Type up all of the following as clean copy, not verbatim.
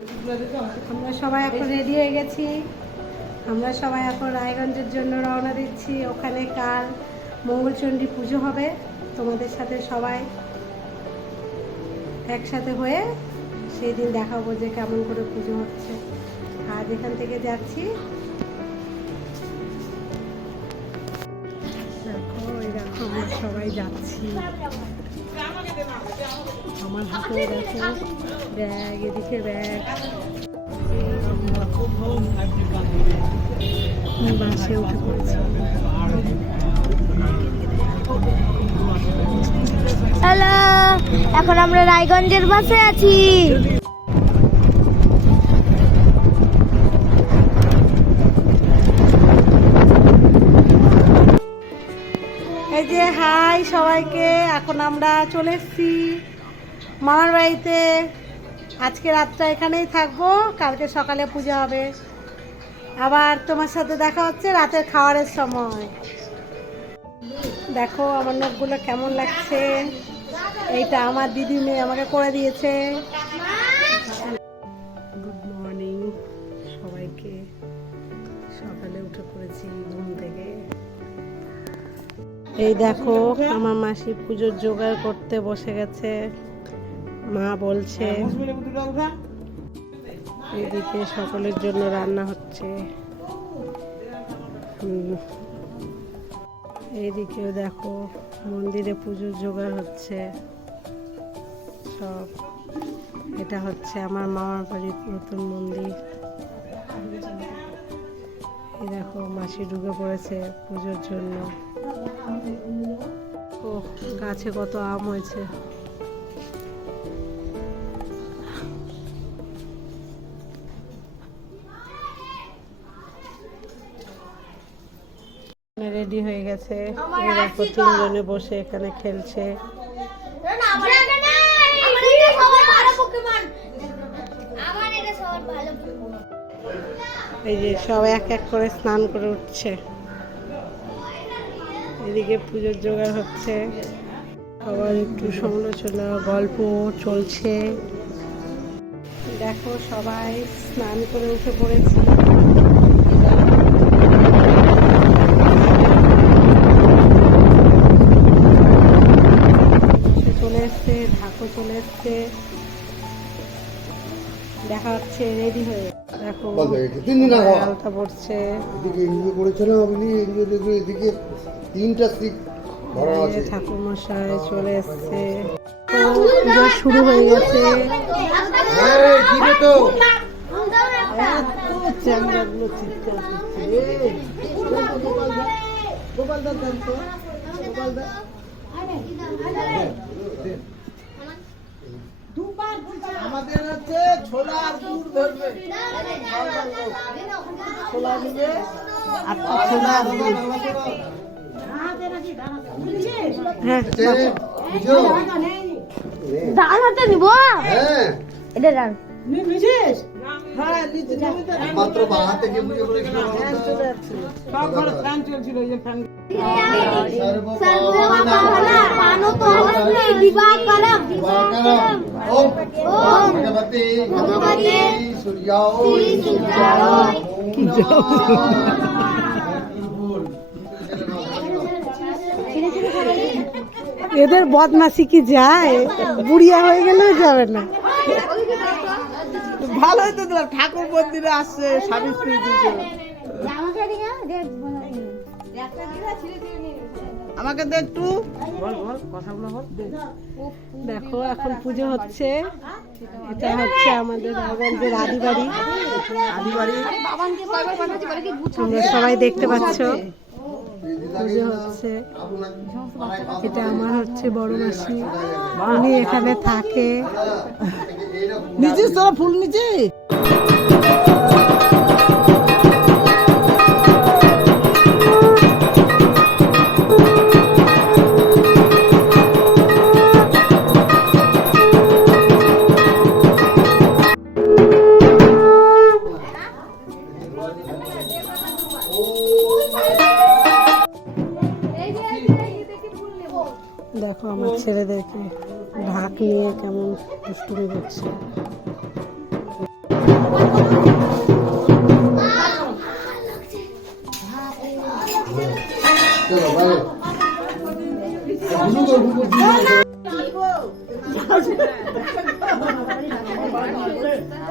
আমরা সবাই এখন রেডি হয়ে গেছি। আমরা সবাই এখন রায়গঞ্জের জন্য রওনা দিচ্ছি। ওখানে কাল মঙ্গলচণ্ডী পুজো হবে। তোমাদের সাথে সবাই একসাথে হয়ে সেই দিন দেখাবো যে কেমন করে পুজো হচ্ছে। আজ এখান থেকে যাচ্ছি। দেখো আমরা সবাই যাচ্ছি। আমার হাতে দেখো ব্যাগ, এদিকে ব্যাগ, বাসে উঠে পড়েছি। হ্যালো, এখন আমরা রায়গঞ্জের বাসে আছি। এই যে হাই সবাইকে, এখন আমরা চলে এসেছি মামার বাড়িতে। আজকে রাতটা এখানেই থাকবো, কালকে সকালে পূজা হবে। আবার তোমার সাথে দেখা হচ্ছে রাতের খাবারের সময়। দেখো আমার নখগুলো কেমন লাগছে। এইটা আমার দিদি মেয়ে আমাকে করে দিয়েছে। গুড মর্নিং সবাইকে। সকালে উঠে পড়েছি ঘুম থেকে। এই দেখো আমার মাসি পুজোর জোগাড় করতে বসে গেছে। মা বলছে এদিকে সকলের জন্য রান্না হচ্ছে। এইদিকেও দেখো মন্দিরে পুজোর জোগাড় হচ্ছে সব। এটা হচ্ছে আমার মামার বাড়ির নতুন মন্দির। এই দেখো মাসি ঢুকে পড়েছে পুজোর জন্য। ও গাছে কত আম হয়েছে। রেডি হয়ে গেছে। দেখো তিনজনে বসে এখানে খেলছে। এই যে সব এক এক করে স্নান করে উঠছে। এদিকে পুজোর জোগাড় হচ্ছে। আবার একটু সমালোচনা গল্প চলছে। দেখো সবাই স্নান করে উঠে পড়েছে। চলে এসছে, ঢাকও চলে এসছে। দেখা হচ্ছে রেডি হয়ে। দেখো আলতা পড়ছে। ঠাকুর মশাই চলে এসছে। পুজো শুরু হয়ে গেছে। আমাদের হচ্ছে ছোলা আর গুড় ধরবে। ছোলা দিবে আর ছোলা আর গুড়। ডাল হাতে নিব। এটা ডাল মাত্র বাহাতে গিয়ে বুঝে পড়েছিল। ফ্যান চলছিল, এই যে ফ্যান। এদের বদমাসি কি যায়? বুড়িয়া হয়ে গেলেও যাবে না। ভালোই তো ঠাকুর মন্দিরে আসছে স্বামী স্ত্রী দুজন। আমাকে দে একটু। দেখো এখন পুজো হচ্ছে। এটা হচ্ছে আমাদের রায়গঞ্জের আদিবাড়ি। তোমরা সবাই দেখতে পাচ্ছ পুজো হচ্ছে। এটা আমার হচ্ছে বড় মাসি, উনি এখানে থাকে। নিচে তোরা ফুল নিচে। দেখো আমার ছেলেদেরকে ঢাক নিয়ে কেমন দুষ্টুমি করছে।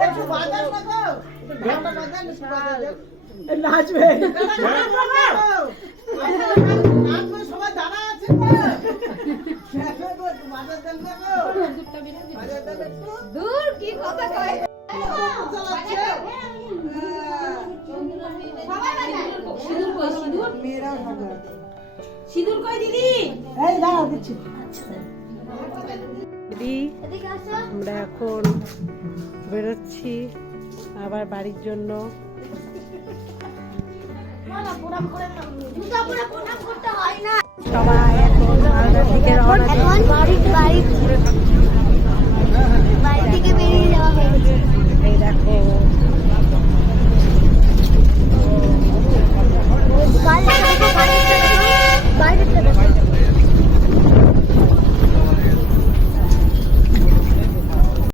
একটু বাজার না গো ঢাকা বাজার একটু বাজার নাচবে নাচবে সবাই দাঁড়া আছে তো বাজার দেন না গো বাজার দেন একটু দূর কি কথা কয় চালাচ্ছে সিঁদুর কই দিদি? এই দাঁড়াও দিচ্ছি দিদি এদিকে আসো আমরা এখন বেরোচ্ছি আবার বাড়ির জন্য। দুটা পুরো প্রণাম করতে হয় না সবাই এখন মালদার দিকে রওনা দিচ্ছি। এখন বাড়ি থেকে বেরিয়ে যাওয়া হয়েছে